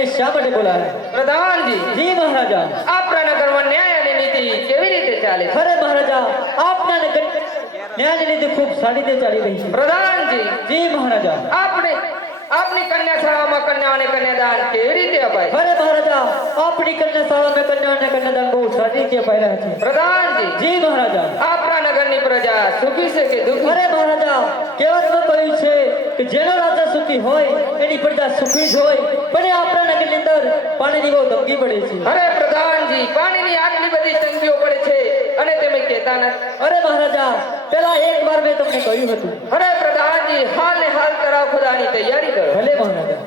અમને શા માટે બોલાયા? પ્રધાનજી, જી મહારાજા. આપણા નગરમાં ન્યાય અને નીતિ કેવી રીતે ચાલે છે? અરે મહારાજા, આપના નગર ન્યાયની નીતિ ખૂબ સારી રીતે ચાલી રહી છે. પ્રધાનજી, જી મહારાજા. આપની કન્યા શાળામાં કન્યાઓને કન્યાદાન કેવી રીતે અપાય? અરે મહારાજા, આપણી કન્યા શાળામાં કન્યાઓને કન્યાદાન બહુ સારી રીતે અપાઈ રહ્યા છે. પ્રધાનજી, જી મહારાજા. આપણા નગરની પ્રજા સુખી છે કે દુઃખી? અરે મહારાજા, કહેવતમાં કહ્યું છે કે જેનો રાજા સુખી હોય એની પ્રજા સુખી જ હોય, પણ આપણા નગરની અંદર પાણીની બહુ તંગી પડે છે. અરે પ્રધાનજી, પાણીની આટલી બધી તંગીઓ પડે છે અને તમે કહેતા નથી. અરે મહારાજા, પેલા એક વાર મેં તમને કહ્યું હતું. અરે પ્રધાનજી, હાલ ને હાલ તરાવ ખોદાની તૈયારી કરો. ભલે મહારાજા.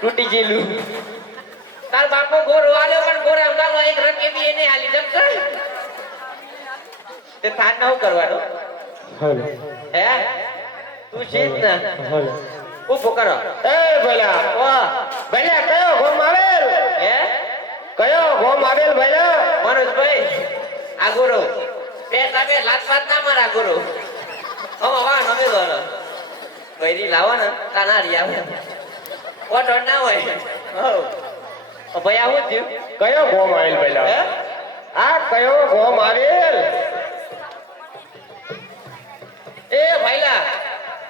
તૂટી ગયેલું તાર બાપો ગોરો આલ્યો પણ ગોરા અંગાનો એક રકે બી એને હાલી જપશે તે થાન ન કરવાનો. હાલો. હે તું શીત ને હાલો. ઉભો કરો. એ ભલા વાહ ભલા કયો ગોમ આવેલ? હે કયો ગોમ આવેલ ભલા? મનોજભાઈ આ ગોરો તે તમે લાતપાત ના મારા ગોરો હમ વાહ નમે દોરો વૈરી લાવો ને તાના રિયા ઓટો ના હોય. હો ભાઈ આવું જ કયો ગોમ આવેલ ભલા? હે આ કયો ગોમ આવેલ? એ ભાઈલા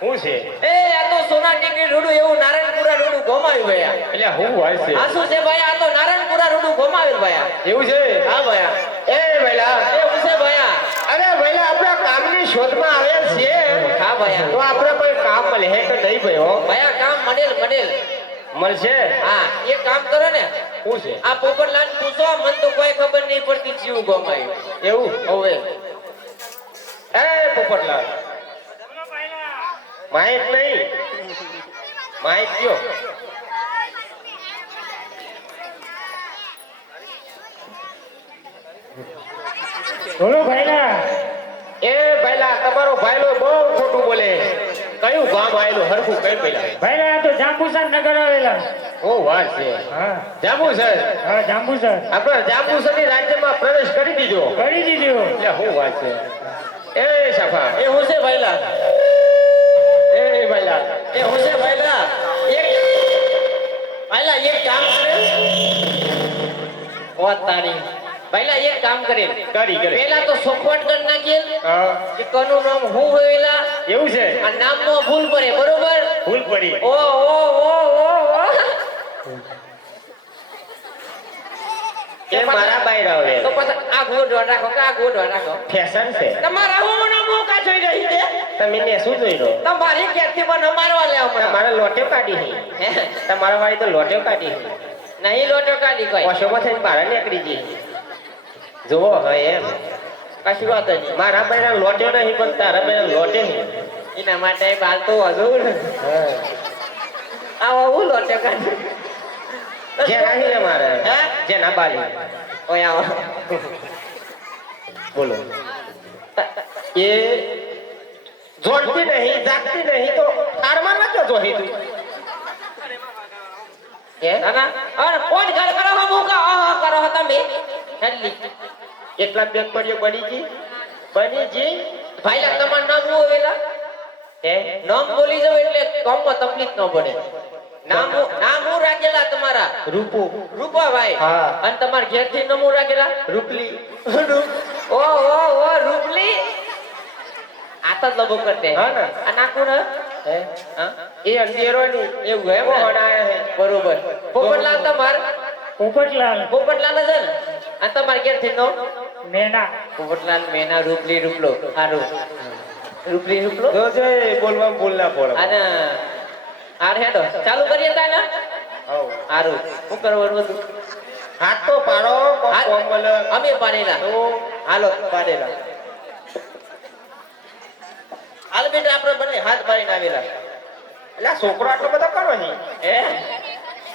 શું છે? એ આ તો સોના ટીકડી રૂડું એવું નારાયણપુરા રૂડું ગોમાવ્યું ભયા. એટલે હું હોય છે? આ શું છે ભાઈ? આ તો નારાયણપુરા રૂડું ગોમાવ્યું ભયા. એવું છે? હા ભયા. એ ભલા એવું છે ભયા. અરે ભલા આપણા કામની શોધમાં આવેલ છે. હા ભયા. તો આપણે કોઈ કામ મળે તો નહીં ભાઈ હો. ભયા કામ મળેલ મળશે? હા એક કામ કરો ને શું છે? આ પોપટલાલ પૂછો મને તો કોઈ ખબર નહીં પડતી જીવ ગોમાયું એવું? હવે એ પોપટલાલ માઇક નહીં માઇક કયો? બોલો ભાઈલા. એ ભાઈલા તમારો ભાઈલો બહુ ખોટું બોલે. કયું ગામ આવેલું હરખું કઈ પેલા ભાઈ આ તો જાંબુસર નગર આવેલા. ઓ વાત છે હા જાંબુસર હા જાંબુસર આપણે જાંબુસરની રાજ્યમાં પ્રવેશ કરી દીધો કરી દીધું. એટલે શું વાત છે એ સફા એ હું છે ભાઈલા એ ભાઈલા એ હું છે ભાઈલા એક ભાઈલા એક કામ કરે ઓ તારી ભાઈલા એક કામ કરે કરી કરે પેલા તો સોખવટ કરી નાખીએ હા કે કનું નામ હું હોવેલા એવું છે આ નામનો ભૂલ પડે બરોબર ભૂલ પડી ઓ ઓ ઓ ઓ ઓ એ મારા બાયર આવે તો પછી આ ગોડવા રાખો કે આ ગોડવા રાખો ફેશન છે તમારા હું મોકા જોઈ રહી છે તમે ને શું જોઈ રહ્યો તમારી ક્યાંથી મને મારવા લે હમણાં તમારા લોટે કાઢી છે હે? તમારા વાળી તો લોટે કાઢી છે નહીં લોટો કાઢી કોઈ ઓશોમાં થઈને બહાર નીકળી જઈ જુઓ હવે એમ કશું વાત નહીં મારા બાયરા લોટે નહીં પણ તારા બાયરા લોટે નહીં એના માટે બાલ તો હજુ આવો હું લોટો કાઢી જે નહીં રે મારે હે? જે ના બાલી ઓય આવો બોલો એ જોડતી નહીં જાગતી નહીં તો તારમાં ના જો જોહી તું હે ના અરે કોણ ઘર કરો હો મુકા આ કરો હો તમે હેલી એટલા બેગ પડ્યો બની જી ભાઈલા તમારું નામ હું હોવેલા હે નામ બોલી જાવ એટલે કામમાં તકલીફ ન પડે નામ હું રાખેલા તમારા રૂપુ રૂપાભાઈ હા. અને તમારા ઘેર થી નામ હું રાખેલા રૂપલી ઓ ઓ ઓ રૂપલી આ તો લબો કરતે હા ને? આ નાખું ને હે હા એ અંધેરો ની એવું એમ ને? કોણ આયા હે બરોબર પોપટલાલ તમાર પોપટલાલ પોપટલાલ જ ને અને તમારા ઘેર થી નો મેના પોપટલાલ મેના રૂપલી રૂપલો હારું રૂપલી રૂપલો જો જે બોલવામાં ભૂલ ના પડે અને આર હેડો ચાલુ કરીએ તા ને હવ હારું શું કરવાનું હતું હાથ તો પાડો હાથ- કોમ બોલે અમે પાડેલા તો હાલો પાડેલા હાલ બેટા આપણે બંને હાથ પાડીને આવેલા એટલે આ છોકરો આટલો બધો કરો છે હે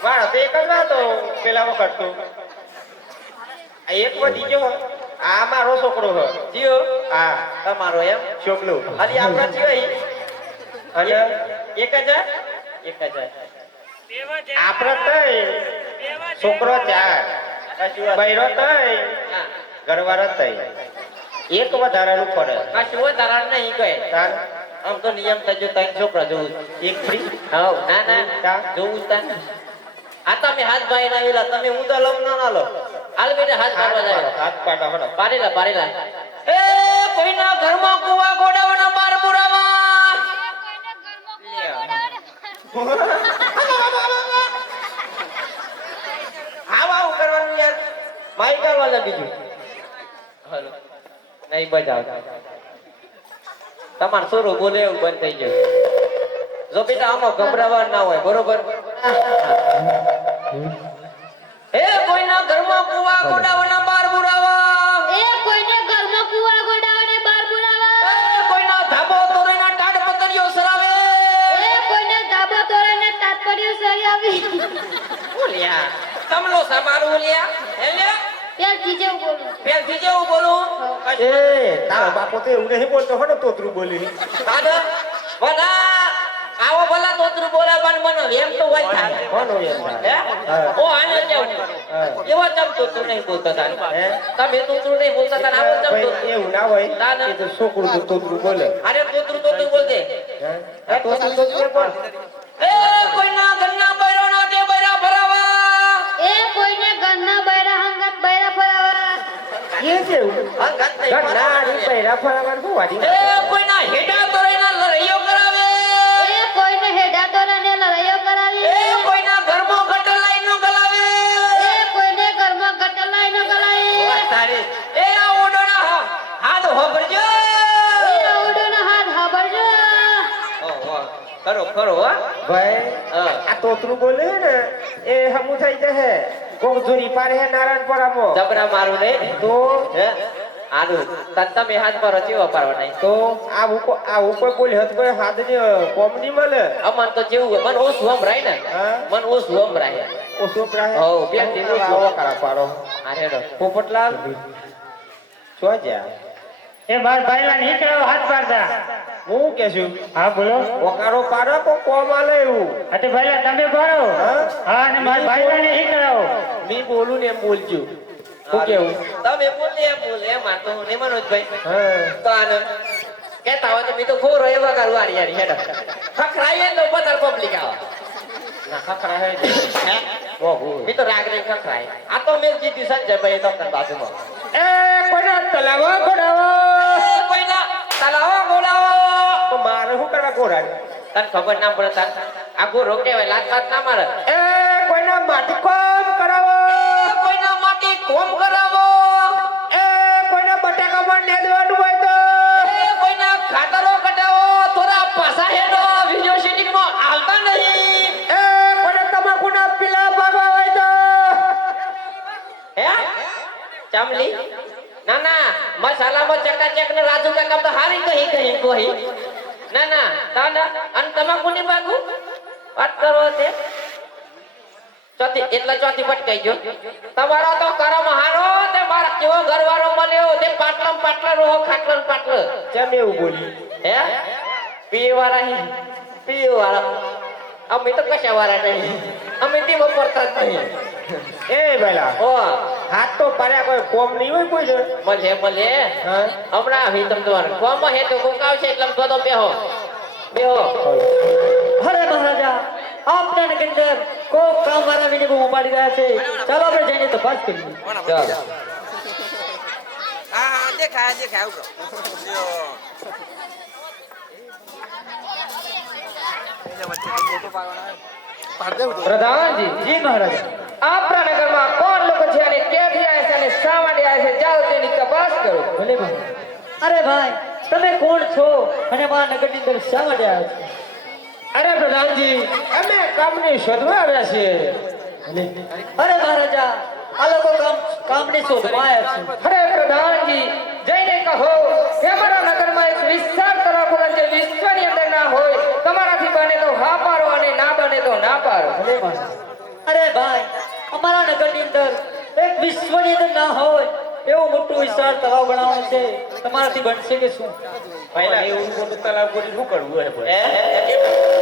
મારા તો એક જ હતો પેલા વખત તો આ એક વધી ગયો આ મારો છોકરો છે જીઓ હા તમારો એમ છોકલો હાલી આપણા જીઓ અને 1000 આપણે તઈ છોકરો ચાર કશું વાત બૈરો તઈ હા ઘરવાળા તઈ એક વધારાનું પડે કશું વધારા નહીં કહે તાર આમ તો નિયમ થજો ત્રણ છોકરા જોવું એક ફ્રી હા ના ના કા? જોવું તા આ તમે હાથ ભાઈ આવેલા તમે ઊંધા લમ ના લો હાલ બેટા હાથ પાડવા જાય હાથ પાડા હડો પારેલા પારેલા એ કોઈના ઘરમાં કુવા ગોડાવાના બાર મુરામાં આવું કરવાનું યાર માઈ કરવાના બીજું હાલો નહીં બજાવ તમાર સોરો બોલે એવું બંધ થઈ ગયું જો બેટા આમાં ગભરાવા ના હોય બરોબર એ કોઈના ઘરમાં કુવા ગોડાવાના બાર મુરાવા એ કોઈને ઘરમાં કુવા ગોડાવાને બાર બોલાવા એ કોઈના ધાબો તોરેના ટાડ પતરીઓ સરાવે એ કોઈને ધાબો તોડીને તાત્પર્ય સરી આવી ઓલિયા તમલો સમારું ઓલિયા હેલે યાર જીજે બોલું પેલથી જેવું બોલું એ તારો બાપો તો એવું નહીં બોલતો હો ને તોતરું બોલી દાદા ભલા આવો ભલા તોતરું બોલે પણ મને એમ તો હોય થાય કોણ હોય એમ હે હા. ઓ આને કેવું એવો ચમ તોતરું નહીં બોલતા તા હે? તમે તોતરું નહીં બોલતા તા આવો ચમ ભાઈ, તોતરું એવું ના હોય ના, ના. એ તો છોકરું તો તોતરું બોલે અરે તોતરું બોલ દે હે? આ તોતરું તોતરું બોલ એ કોઈના ઘરના બૈરોના તે બૈરા ભરાવા એ કોઈને ઘરના બૈરા હંગાત બૈરા ફરાવા એ કેવું હંગાત નહીં ઘરના રી પૈરા ફરાવાનું શું વાડી એ કોઈના હેડા તોરેના લડાઈઓ કરાવે એ કોઈને હેડા તોડાને લડાઈઓ કરાવી એ કોઈના ઘરમાં ગટર લાઈનો ગલાવે એ કોઈને ઘરમાં ગટર લાઈનો ગલાવી તારી એ આ ઓડોના હાથ હોબરજો એ આવડોના હાથ હાબરજો ખરો ખરો હો ભાઈ હા. આ તોતરું બોલે ને એ હમુ થઈ જશે કોક જોરી પારે હે નારાયણપરામો જબરા મારું ને તો હે આનું તમે હાથ પર ચેવા પારવા નહીં તો આ ઉપર બોલ હત કોઈ હાથ ને કોમની મળે અમન તો જેવું મન ઓછું સંભળાય ને હા? મન ઓછું સંભળાય ઓછો પ્રાય હઉ, બે દિવસ આવો કરા પાડો આ રેડો પોપટલાલ છો જા એ બાર ભાઈલા નીકળ્યો હાથ પાડતા. હું કે છું હા બોલો. ઓકારો પાડો કો કોમ આલે એવું અતે ભાઈલા તમે પાડો. હા? હા અને માર ભાઈલા ને નીકળ્યો. મી બોલું ને એમ બોલજો શું કેવું તમે બોલ એમ બોલ એમ આ તો ને મનોજભાઈ હા તો આને કહેતા હોય તો મી તો ખોરો એવા કરું વારી યાર હેડ ખખરાઈએ તો પતર પબ્લિક આવે ના ખખરા હે હે ઓહો મી તો રાગ રે ખખરાય આ તો મેં જીતી સંજયભાઈ તો કર બાજુમાં એ કોના તલાવો ગોડાવો કોઈના તલાવો ગોળાવો તો મારે શું કરવા ગોડા તને ખબર ના પડે તાર આ ગોરો કહેવાય લાત પાત ના મારે એ કોઈના માટી કોમ કરાવો કોઈના માટી કોમ કરાવો એ કોઈના બટાકામાં ને દેવાનું હોય તો કોઈના ખાતરો કઢાવો થોડા પાસા હેડો વિડિયો શૂટિંગ માં આવતા નહીં એ કોઈના તમાકુના પીલા ભાગવા હોય તો હે ચામલી ના ના મસાલામાં ચકાચક ને રાજુ કાકા તો હારી કહી કોઈ ના ના તાના અન તમાકુ ની બાગુ વાત કરો તે ચોથી એટલા ચોથી પટકાઈ ગયો તમારો તો કરમ હારો તે મારા કેવો ઘરવાળો મળ્યો તે પાટલા રહો ખાટલો પાટલો કેમ એવું બોલી હે પીએ વાળા અમે તો કશા વાળા નહીં અમે તેમ પડતા જ નહીં એ બેલા ઓ હાથ તો પાડ્યા કોઈ કોમ નહીં હોય કોઈ જોડે મળે હા હમણાં આવી તમ તમારે કોમ હે તો કોક આવશે એટલે તો બેહો અરે મહારાજા આપના નગર અંદર કોઈ કામ વાળા વિને બહુ પાડી રહ્યા છે. ચાલો આપણે જઈને તપાસ કરીએ. ચાલો હા દેખાય ઉભો પ્રધાનજી જી મહારાજા. આપણા નગરમાં કોણ લોકો છે અને ક્યાંથી આવ્યા છે અને શા માટે આવ્યા છે જાઓ તેની તપાસ કરો ભલે મહારાજ. અરે ભાઈ તમે કોણ છો અને મારા નગરની અંદર શા માટે આવ્યા છો? અરે પ્રધાનજી અમે કામની શોધવા આવ્યા છીએ અરે મહારાજા આ લોકો કામની શોધમાં આવ્યા છે. અરે પ્રધાનજી જઈને કહો કે અમારા નગરમાં એક વિસ્તાર તરફ જે વિશ્વની અંદર ના હોય તમારાથી બને તો હા પારો અને ના બને તો ના પારો ભલે મહારાજ. અરે ભાઈ અમારા નગરની અંદર એક વિશ્વની અંદર ના હોય એવું મોટું વિશાળ તળાવ બનાવવાનું છે. તમારાથી બનશે કે શું? પહેલા એવું મોટું તલાવ કરી શું કરવું હોય હે?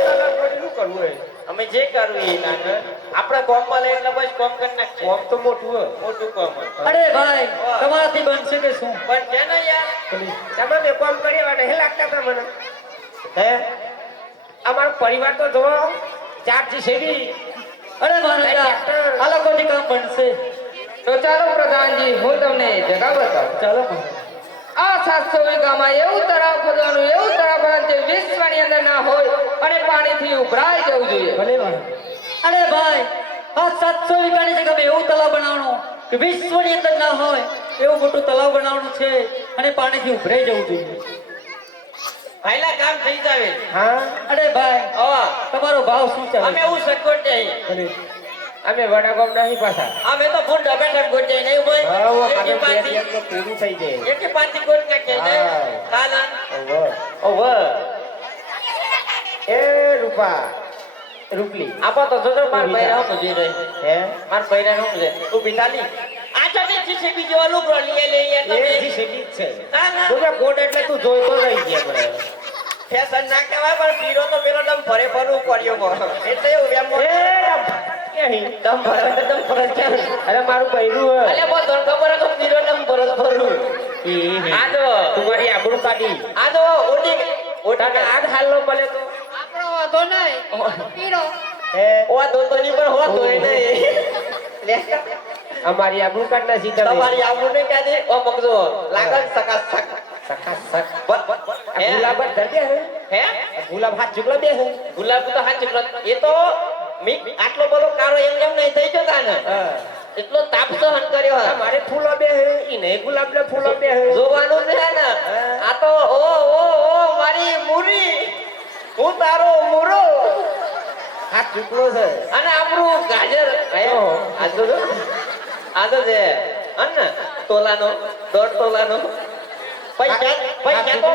તલાવ કરી શું કરવું હોય અમે જે કરવું એ નાને આપણે કોમ મળે એટલે બસ કોમ કરી નાખીએ કોમ તો મોટું હોય મોટું કોમ હોય. અરે ભાઈ તમારાથી બનશે કે શું? પણ છે ને યાર તમે બે કોમ કરી આવવા નહીં લાગતા હતા મને હે અમારો પરિવાર તો જોવો 4 જીસીબી અરે મહારાજા આ લોકોથી કામ બનશે. તો ચાલો પ્રધાનજી હું તમને જગા બતાવું ચાલો મહારાજ. આ 700 વીઘામાં એવું તળાવ ખોદવાનું એવું તળાવ બનાવવાનું જે વિશ્વની અંદર ના હોય અને પાણીથી ઉભરાઈ જવું જોઈએ ભલે મહારાજ. અરે ભાઈ આ 700 વીઘાની જગ્યામાં એવું તળાવ બનાવવાનું કે વિશ્વની અંદર ના હોય એવું મોટું તળાવ બનાવવાનું છે અને પાણીથી ઉભરાઈ જવું જોઈએ. પહેલા કામ થઈ જાવે હા અરે ભાઈ હા તમારો ભાવ શું અમે ચાલે? એવું સગવડ નહીં ભલે. અમે વડાગામ નહીં પાછા અમે તો ફૂલ ડબે ડબ ગોટ જાય નહીં ભાઈ હા એકે પાંચી પૂરું થઈ જાય એકે પાંચી ગોટ નાખે ને હા. કાલા ઓહો એ રૂપા રૂપલી આપો તો જોજો માર બૈરા હું જોઈ રહી હે માર બૈરા હું છે તું બિતાલી આચા ને જીસે બીજો વાલું બ્રો લે યાર એ તમે જીસીબી જ છે કાલા તું કોડ એટલે તું જોઈતો રહી ગયા મને ફેશન ના કહેવાય પણ પીરો તો પેલો દમ ફરે ફરવું પડ્યો મો એટલે એવું એમ એ દમ ફરે ક્યાં અરે મારું બૈરું હે અલે બો તને ખબર હે તો પીરો દમ ફરસ ફરવું આ જો તમારી આબરૂ કાઢી આ જો ઓડી તને આજ હાલનો મળે તો આપણો વાંધો નહીં પીરો હે ઓ તો ની પર હો તો નહીં લે અમારી આબરૂ કાઢ ના સીધા તમારી આવું ને કહે દે ઓ મગજો લાગન સકા સક સખા સખ હે? ગુલાબ જ ધર દે હે હે ગુલાબ હાથ ચુકલો દે હે ગુલાબ તો હાથ ચુકલો એ તો મી આટલો બધો કારો એમ નહીં થઈ ગયો તાને હા એટલો તાપ સહન કર્યો હે મારે ફૂલો બે હે ઈ નહીં ગુલાબ ને ફૂલો બે હે જોવાનું છે ને આ તો ઓ મારી મુરી હું તારો મુરો હાથ ચુકલો છે અને આપણું ગાજર હે આજો છે અન તોલાનો 1.5 તોલાનો પૈસા તો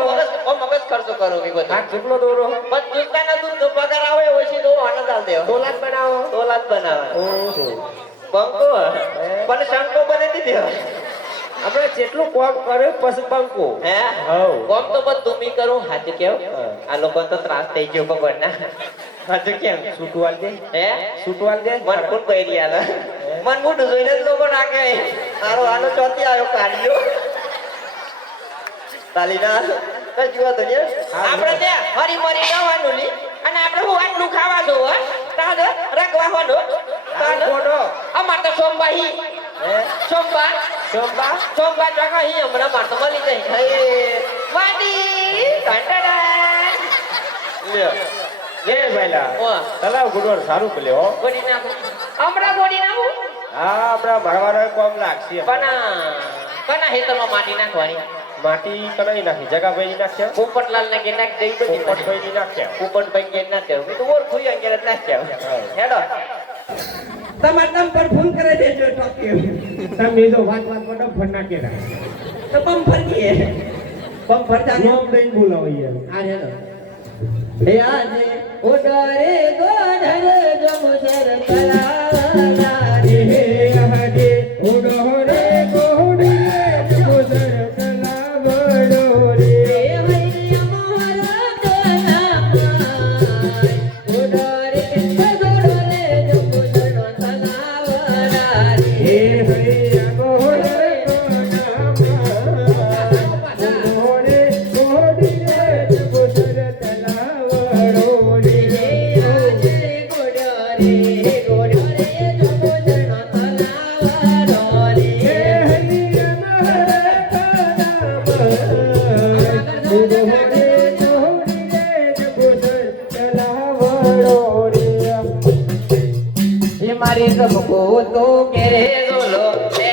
મગજ ખર્ચો કરો મી બધું હાથ ચુકલો દોરો બસ દુકાનના દૂધ નો પગાર આવે ઓછી તો આનંદ આલ દેવો તોલાદ બનાવો તોલાદ બનાવે ઓહો બંકો પણ શંકો બને દીધી આપણે જેટલું કોમ કર્યું પછી બંકો હે હવ કોમ તો બધું મી કરું હાચું કેવ હા. આ લોકો તો ત્રાસ થઈ ગયો ખબર ના હાચું કેમ છૂટવાલ દે હે છૂટવાલ દે મન કોણ કહી રહ્યા મન મોઢું જોઈને જ લોકો નાખે આનો ચોથી આવ્યો કાઢ્યો તાલીના કઈ જીવા તો આપણે ત્યાં હરી મરી જવાનું લી અને આપણે હું આટલું ખાવા દો હો તાન રગવા હોનો તાન બોડો અમાર તો સોમવાહી હે સોમવાર સોમબા સોમવાર જગા હી હમણાં માર તો મળી જાય હે વાડી ટંટડા લ્યો લે ભાઈલા ઓ તલાવ ગુડોર સારું પેલે હો ગોડી નાખું હમણાં ગોડી નાખું હા આપણા ભરવાનો કોમ લાગશે કના હેતરમાં માટી નાખવાની માટી કણાઈ નાખી જગા ભાઈ નાખ્યા પોપટલાલ ને કે નાખ દઈ બધી પોપટ ભાઈ નાખ્યા પોપટભાઈ કે નાખ્યા મેં તો ઓર ખુઈ અંગેર જ નાખ્યા હેડો તમારા નામ પર ફોન કરી દેજો ટોક્યો તમે તો વાત મોટો ફોન નાખેલા તો પમ ફરકીએ પમ ફરતા નોમ દઈને બોલાવો યાર આ હેલો હે આજે ઓડરે ગોધર જમુસર તલાવના રે હડે ઓડરે ગોધર જમુસર તલાવડો રે હૈયા મોરા તલાવાય ઓડરે ગોધરે જમુસર તલાવના રે હૈયા મોરા મારી ગમકો તો કેરે બોલો હે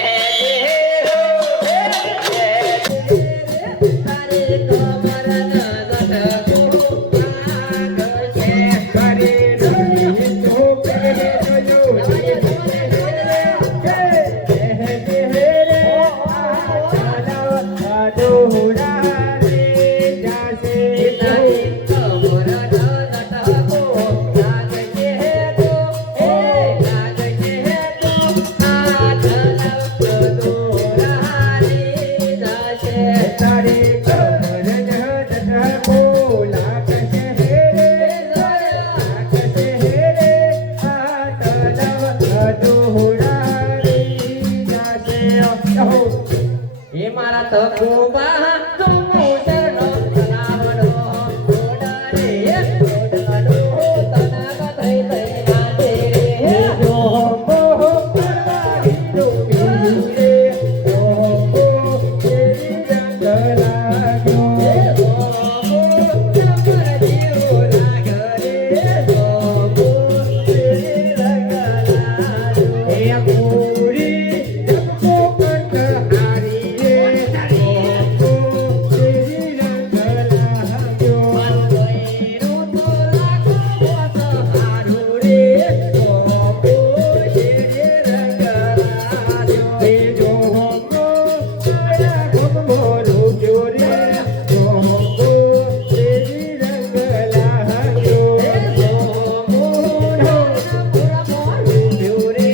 મારા તકુબા જમુસરનો તલાવડો ઓડરે ઓડલો તના થઈ થઈ નાચે રે જો મોહ પરવારી નો પીરે જો મોહ તેરી રંગ લાગ્યો હે જો મોહ ચમર જીવો લાગ્યો રે જો મોહ તેરી રંગ લાગ્યો હે પૂરી જમકો કંઠ હારી રે જો મોહ તેરી રંગ લાગ્યો મનોઈરું તો લાખો મોત હારું રે જો મોહ તેરી રંગ લાગ્યો હે જો મોહ મારા ગમો રૂપ્યો રે જો મોહ તેરી રંગ લાગ્યો હે જો મોહ રૂપ્યો રે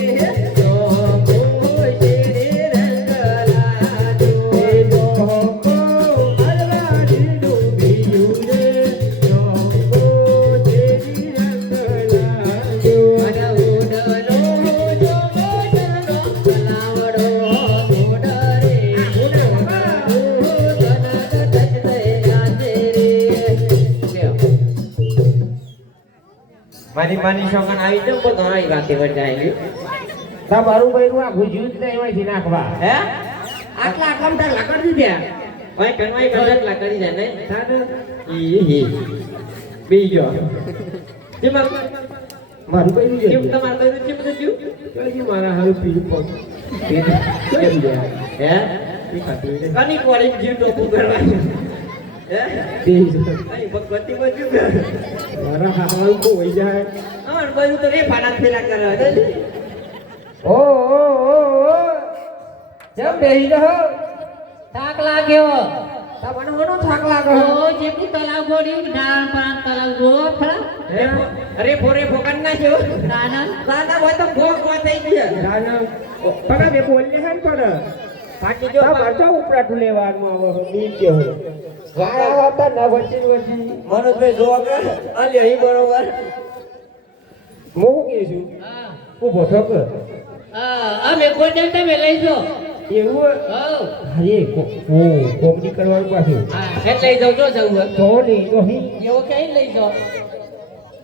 જો મોહ તેરી રંગ લાગ્યો હે જો મોહ હરવાડી ડૂબ્યું રે જો મોહ તેરી રંગ લાગ્યો અને ઉડલો જો મોજનો તલાવડો ઉડરે મારી માની શોકન આવી તો બધો આવી વાતે વળ જાય તમારું બૈરું આ ગુજ્યું જ નહીં હોય નાખવા હે આટલા આટલા તાર લાકડ દીધા ઓય કનવાઈ કદક લાકડી જાય ને સાને ઈ બીજો જેમાં મારું બૈરું કેમ તમાર તો કેમ થયું કઈ મારા હારું પીરું પગ કેમ ગયા હે કની કોળી જીવ તો પુગરવા હે અહીં ભગવતી બજુ મારા હારું તો હોય જાય અમાર બધું તો રે ફાડા ફેલા કરે ઓ જમ બેહી રહો થાક લાગ્યો તમને હોનો થાક લાગ્યો ઓ જેટલું તલાવ ગોડ્યું ડાળ પર તલાવ જો ખરા અરે ફોરે ફોકન ના જો નાના દાદા હોય તો ભોગ કો થઈ ગયા રાના પગા બે બોલને હે પણ ફાટી જો પાછા ઉપરાટું લેવાનું આવો બીજ કે હોય વાળા હતા ના વચ્ચે મનોજભાઈ જોવા કર અલે અહીં બરોબર હું કે છું હા ઉભો થક હા અમે ગોડન તમે લઈ જો એવું હો અરે કોમડી કરવાનું પાછું હા એટલે લઈ જાવ જો જવું હોય તો લઈ તો હી એવો કઈ લઈ જાવ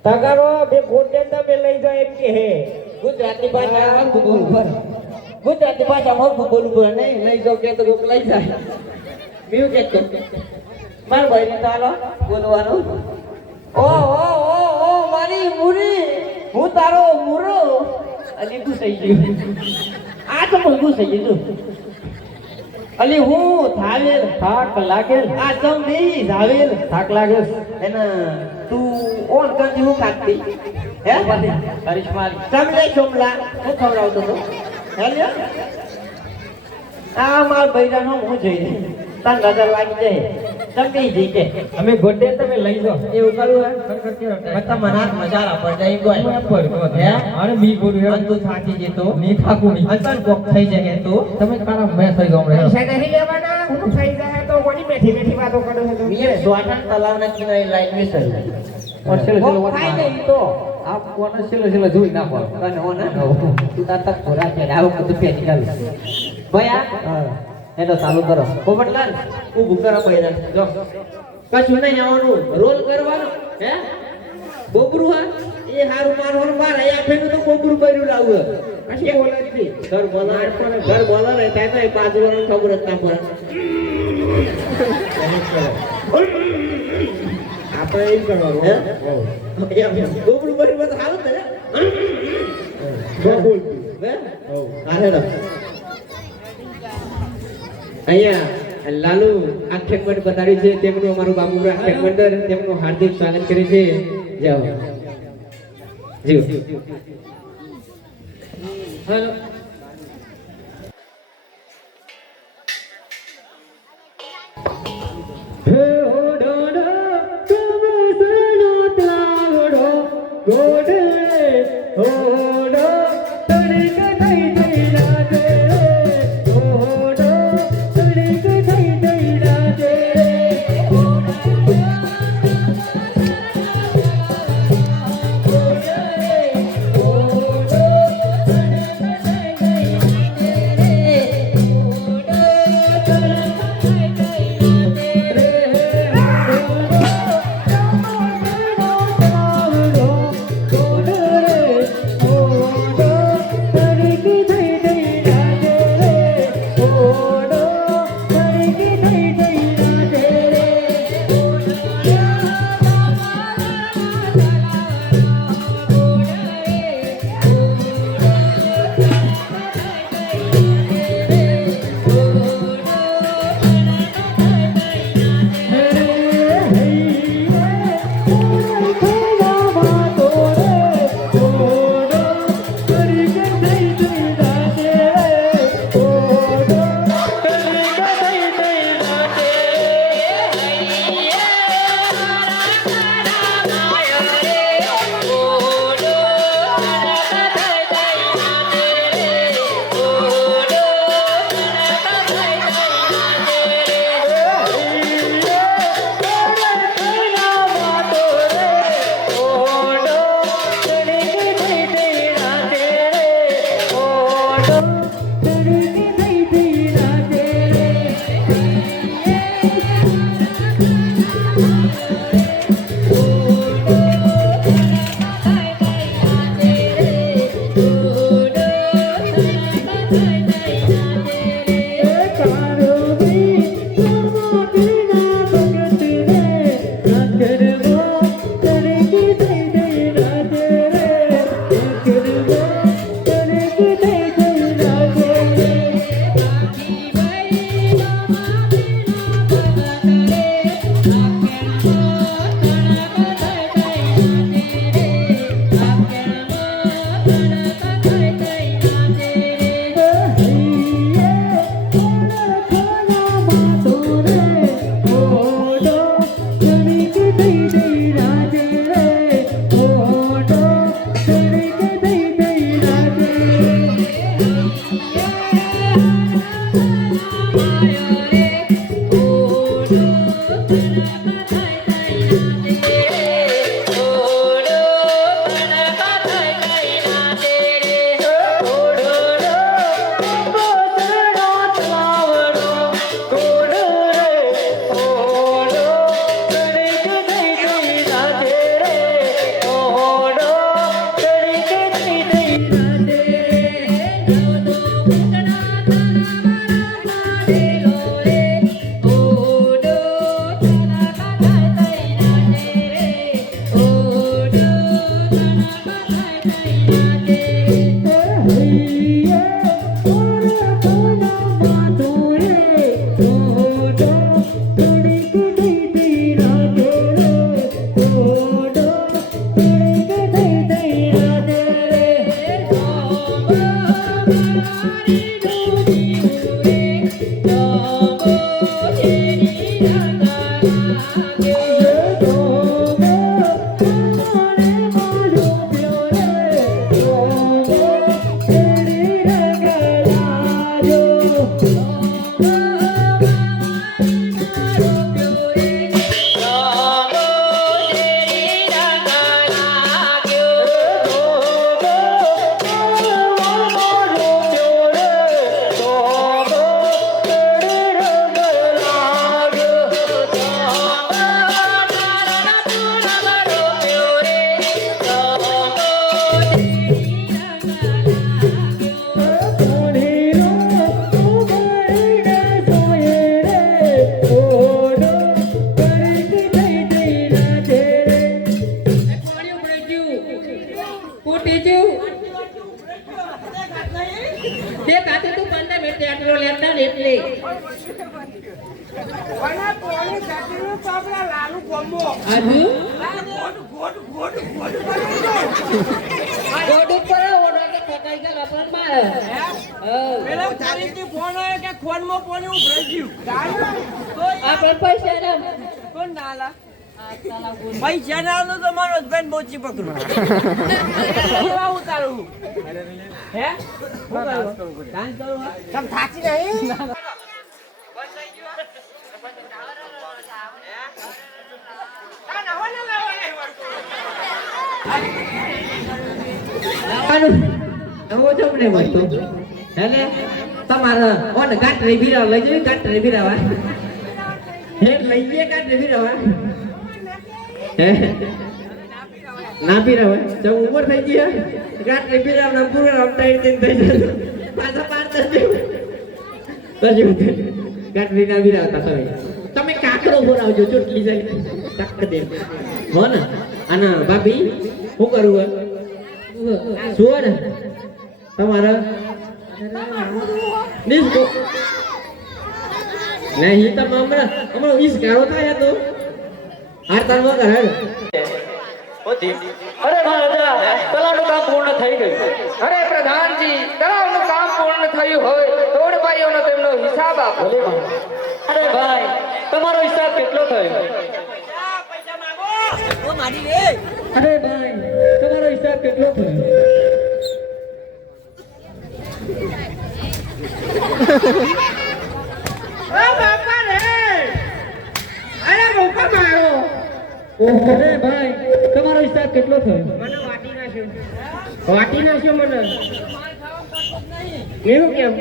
તગારો બે ગોડન તમે લઈ જાઓ એમ કે હે ગુજરાતી ભાષામાં બોલવું પડે ગુજરાતી ભાષામાં બોલવું પડે નહીં લઈ જાવ કે તો કોક લઈ જાય બીજું કે માર ભાઈ તો હાલો બોલવાનું ઓ ઓ ઓ ઓ મારી મુરી હું તારો મુરો અલી તું થઈ ગયું આ તો બોલવું થઈ ગયું અલી હું થાવેલ થાક લાગેલ આ તમ નહીં થાવેલ થાક લાગેલ એના તું ઓન કંજી હું ખાતી હે કરિશ્મા તમને ચોમલા હું ખવડાવતો તો હે આ માર બૈરાનો હું જઈ તાર નજર લાગી જાય તમે જઈ કે અમે ગોડે તમે લઈ જાઓ એવું કરું હે મત મના મજારા પર જાય ગોય હે અરે મી બોલું અન તું થાકી જતો ની થાકું ની અંતન કોક થઈ જાય તો તમે તારા મેં થઈ ગયો પૈસા નહીં લેવાના હું થઈ જાય તો કોની બેઠી બેઠી વાતો કરો છો મીએ સ્વાટન તલાવના કિનારે લાઈન વિસરી ખાઈ નહીં તો આ કોને છેલ્લે જોઈ નાખો કને હો ને તું તાર તક પૂરા છે આવું બધું પેટી કાઢ ભયા એનો ચાલુ કરો પોપટલાલ ઊભું કરો બૈરા જો કશું નહીં આવવાનું રોલ કરવાનો હે બોબરું હા એ હારું મારવાનું માર આ ફેનું તો બોબરું કર્યું લાવું કશું બોલે નથી ઘર બોલાર પણ ઘર બોલાર રહેતા તો એ બાજુવાળાને ખબર જ ના પડે આપણે એમ કરવાનું હે બોબરું કર્યું તો હારું ને બોલ હે અરે રા અહીંયા લાલુ આખ્યાન મંડળ બતાડ્યું છે તેમનું અમારું બાબુપુરા આખ્યાન મંડળ તેમનું હાર્દિક સ્વાગત કરે છે જાઓ જીવ હેલો હે ઓડોડો તમે સનો તાવડો ગોડે ઓડો તડક થઈ થઈ રાતે ઓડો તડક થઈ થઈ રાતે તે કાતે તું 15 મિનિટ આટલો લેતા ને એટલે આજુ ગોડ ઉપર ઓડો કે પકાઈ ગયો લપડ મારે પેલા તારીખથી ફોન આવ્યો કે ખોનમાં પાણી ઉભરાઈ ગયું આપણે પૈસા ને કોણ નાલા પૈસા ના આલો તો મારો બેન બોચી પકડું ઉતારું હે ડાન્સ કરું તમ થાકી નહીં નવો જમને મળતો એટલે તમારા ઓને ગાંઠરી બિરાવ લઈ જઈ ગાંઠરી બિરાવા હે લઈ જે ગાંઠરી બિરાવા ના બિરાવા જો ઉંમર થઈ ગઈ ગાંઠરી બિરાવ ના પૂરા અપટાઈ થઈ જશે પાછા પાડતા જ ગાંઠરી ના બિરાવતા તમે કાકરો બોલાવજો ચોટલી જાય ટક દે હો ને અને ભાભી શું કરવું શું ને તમારા નિસ્કો નહીં તમે હમણાં ઈસકારો થાય તો હારતાલ વગર હાર અરે મહારાજા તલાવનું કામ પૂર્ણ થઈ ગયું. અરે પ્રધાનજી, તળાવનું કામ પૂર્ણ થયું હોય તોડબાઈઓનો તેમનો હિસાબ આપો. અરે ભાઈ તમારો હિસાબ કેટલો થયો? પૈસા માંગો ઓ મારી રે અરે ભાઈ તમારો હિસાબ કેટલો થયો? ઓ બાપા રે, અરે મોકા મારો, અરે ભાઈ તમારો હિસાબ કેટલો થયો? મને વાટી નાખ્યો મને. એવું કેમ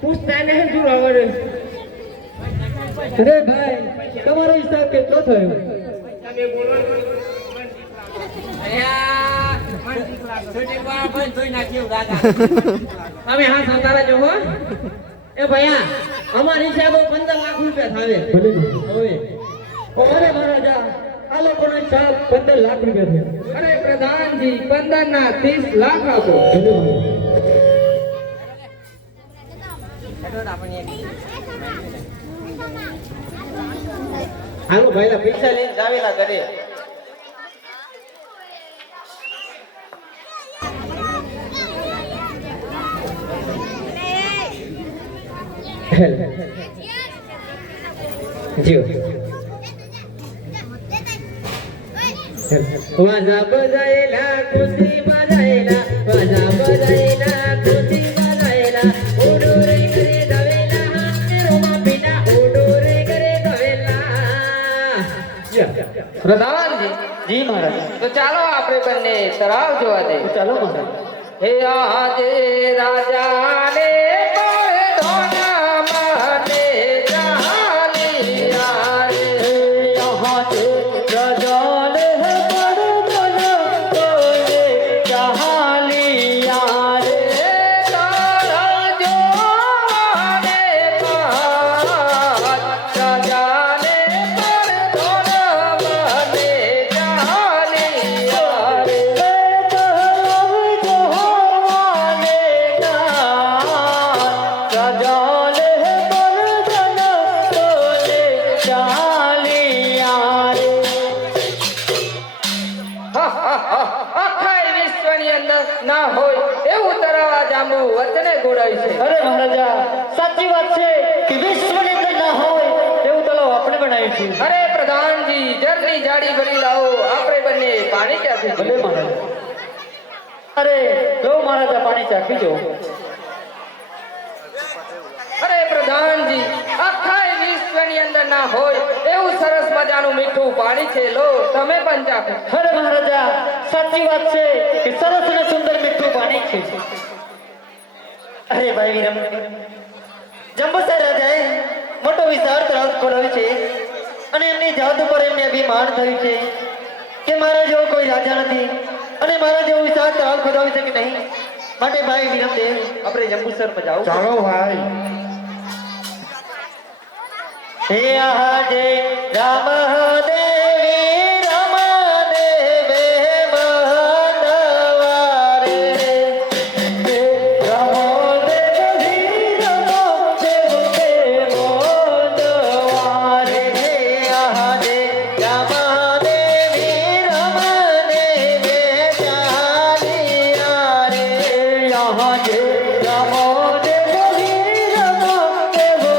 પૂછતા નહીં શું હવે? અરે ભાઈ તમારો હિસાબ કેટલો થયો? તમે બોલો તમે હા સાતારા જો હો એ ભૈયા અમારી હિસાબો 15 લાખ રૂપિયા થાવે હવે અરે મહારાજા આ લોકોનો હિસાબ 15 લાખ રૂપિયા થયો. અરે પ્રધાનજી, 15 ના 30 લાખ આપો. હાલો ભાઈલા પૈસા લઈને જાવેલા ઘરે જીઓ વાજા બજાયેલા ખુશી બજાયેલા વાજા બજાયેલા ખુશી બજાયેલા ઓડો રે કરે દવેલા હાથે રોમા પીના ઓડો રે કરે દવેલા. પ્રધાનજી, જી મહારાજ. તો ચાલો આપણે બંને તળાવ જોવા દે. ચાલો મહારાજ. હે આજે રાજાને મહારાજા સાચી વાત છે કે વિશ્વની અંદર ના હોય એવું તલાવ આપણે બનાવ્યું છે. અરે પ્રધાનજી જરની જાડી ભરી લાવો આપણે બંને પાણી ક્યાંથી ભલે મહારાજા. અરે લો મહારાજા પાણી ચાખી જો. અરે પ્રધાનજી આખા વિશ્વની અંદર ના હોય એવું સરસ મજાનું મીઠું પાણી છે લો તમે પણ ચાખો. અરે મહારાજા સાચી વાત છે કે સરસ અને સુંદર મીઠું પાણી છે. અરે ભાઈ વિરમ જંબુસર રાજાએ મોટો વિશાળ તળાવ ખોલાવ્યો છે અને એમની જાત ઉપર એમને અભિમાન થયું છે કે મારા જેવો કોઈ રાજા નથી અને મારા જેવો વિશાળ તળાવ ખોદાવી શકે નહીં. માટે ભાઈ વિરમદેવ આપણે જંબુસરમાં જાવ. ચાલો ભાઈ. હે આજે રામ દેવી રામ દેવે મહંતવારે હે રામ દેવી રામ દેવે મહંતવારે હે આજે રામ દેવી રામ દેવે ચાલિયા રે આજે રામ દેવી રામ દેવે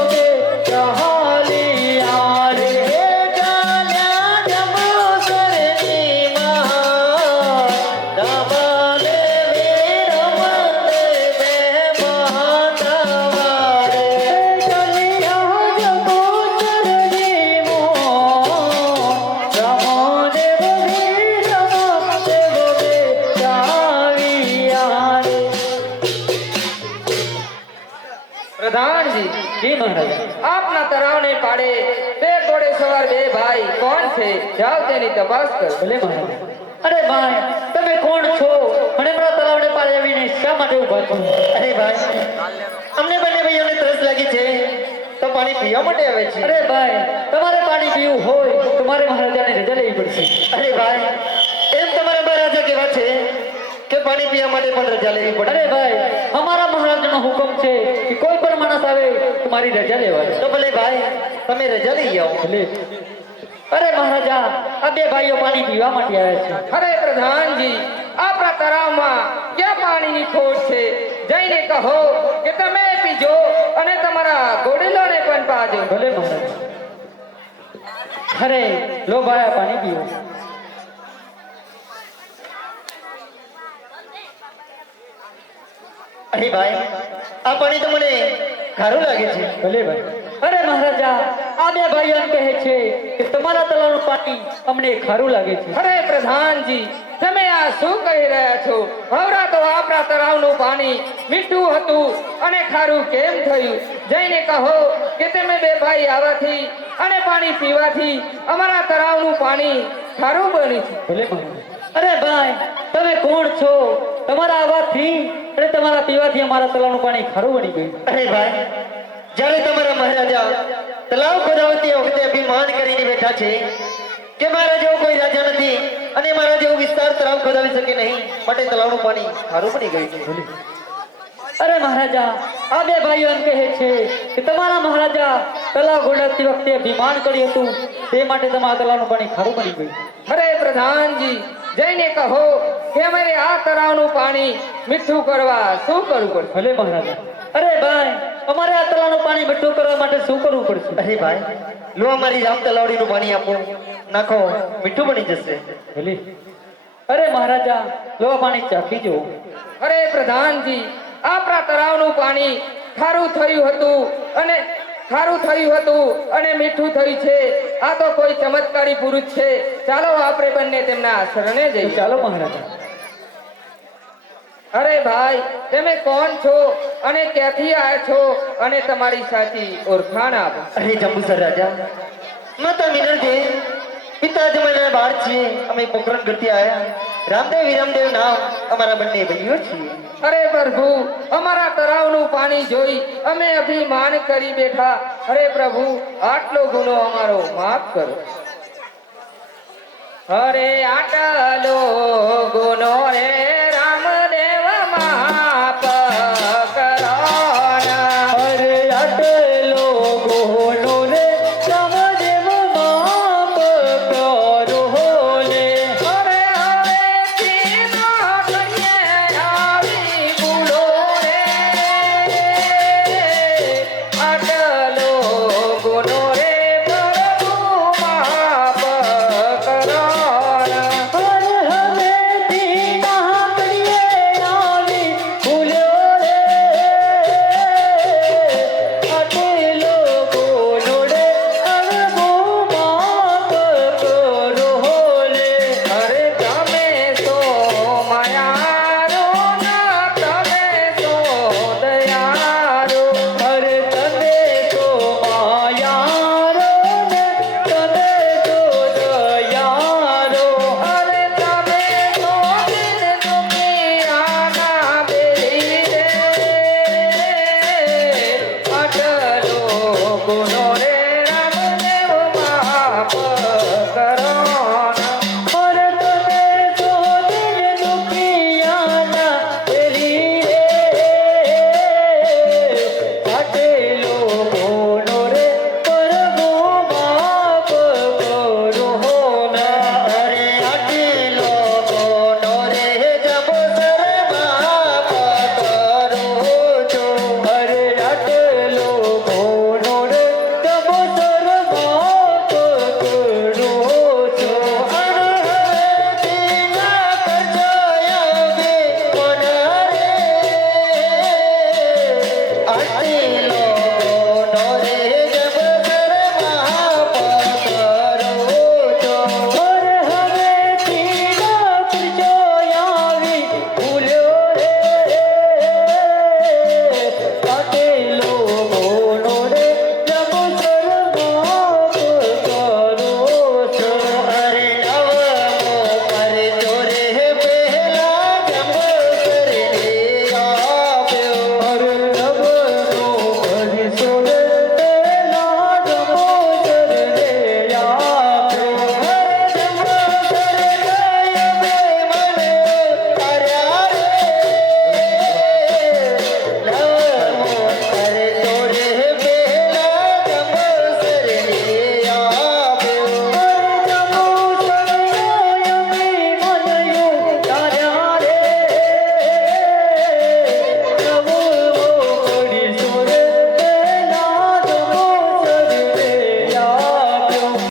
ચાલિયા રે ચાલ્યા જંબુસરની માં રામ દેવી રામ દેવે મહંતવારે ચાલ્યા જંબુસરની માં રામ દેવી રામ દેવે ચાલિયા રે. પ્રધાનજી જી મહારાજા. આપના તરાવને પાડે બે ઘોડે સવાર બે ભાઈ કોણ છે જાઓ તેની તપાસ કરો. ભલે મહારાજા. અરે ભાઈ તમે કોણ છો અને મારા તલાવને પાળે આવીને શા માટે ઊભા છો? અરે ભાઈ અમને બંને ભાઈઓને તરસ લાગી છે તો પાણી પીવા માટે આવે છે. અરે ભાઈ તમારે પાણી પીવું હોય તો મારે મહારાજાને રજા લેવી પડશે. અરે ભાઈ એમ તમારા મહારાજા કેવા છે કે પાણી પીવા માટે પણ રજા લેવી પડે. અરે ભાઈ અમારા મહારાજાનો હુકમ છે કે કોઈ પણ માણસ આવે તો મારી રજા લેવાની. તો ભલે ભાઈ તમે રજા લઈ આવો. ભલે. અરે મહારાજા આ બે ભાઈઓ પાણી પીવા માટે આવ્યા છે. અરે પ્રધાનજી આપણા તળાવમાં ક્યાં પાણીની ખોટ છે જઈને કહો કે તમે પીજો અને તમારા ઘોડીલોને પણ પાજો. ભલે મહારાજા. અરે લો ભાઈ આ પાણી પીવો. અરે ભાઈ આ પાણી તો મને ખારું લાગે છે. ભલે ભાઈ. અરે મહારાજા આ બે ભાઈઓ એમ કહે છે કે તમારા તલાવનું પાણી અમને ખારું લાગે છે. અરે પ્રધાનજી તમે આ શું કહી રહ્યા છો? હવરા તો આપણા તળાવનું પાણી મીઠું હતું અને ખારું કેમ થયું? જઈને કહો કે તમે બે ભાઈ આવવાથી અને પાણી પીવાથી અમારા તળાવનું પાણી ખારું બન્યું છે. ભલે મહારાજ. અરે ભાઈ તમે કોણ છો? તમારા આવાથી અને તમારા પીવાથી અમારા તલાવનું પાણી ખારું બની ગયું. અરે ભાઈ જ્યારે તમારા મહારાજા તલાવ ખોદાવતી વખતે અભિમાન કરીને બેઠા છે કે મારા જેવો કોઈ રાજા નથી અને મારા જેવો વિસ્તાર તલાવ ખોદાવી શકે નહીં માટે તલાવનું પાણી ખારું બની ગયું છે. અરે મહારાજા આ બે ભાઈઓ એમ કહે છે કે તમારા મહારાજા તલાવ ખોદાવતી વખતે અભિમાન કર્યું હતું તે માટે તમારા તલાવનું પાણી ખારું બની ગયું. અરે પ્રધાનજી જઈને કહો કે અમારે આ તળાવનું પાણી મીઠું કરવા શું કરવું પડશે? ભલે મહારાજા. અરે ભાઈ અમારે આ તલાવનું પાણી મીઠું કરવા માટે શું કરવું પડશે? અરે ભાઈ લો અમારી રામ તલાવડીનું પાણી આપો નાખો મીઠું બની જશે. ભલે. અરે મહારાજા લો આ પાણી ચાખી જુઓ. અરે પ્રધાનજી આપણા તળાવનું પાણી ખારું થયું હતું અને મીઠું થયું છે. આ તો કોઈ ચમત્કારી પુરુષ છે. ચાલો આપણે બંને તેમના શરણે જઈએ. ચાલો મહારાજા. અરે ભાઈ તમે કોણ છો અને ક્યાંથી આવ્યા છો અને તમારી સાચી ઓળખાણ આપો. અરે જંબુસર રાજા માતા મિનળજી પિતા જમાના બાળ છીએ અમે પોખરણ ગઢથી આવ્યા. રામદેવ વિરમદેવ નામ અમારા બંને ભાઈઓ છીએ. અરે પ્રભુ અમારા તળાવનું પાણી જોઈ અમે અભિમાન કરી બેઠા. અરે પ્રભુ આટલો ગુનો અમારો માફ કરો. અરે આટલો ગુનો રે રામદેવ માફ કરો. અરે આટલો ગુનો રે રામદેવ માફ કરો લે. અરે હવેથી ન કરીએ આવી ભૂલો રે. હાથે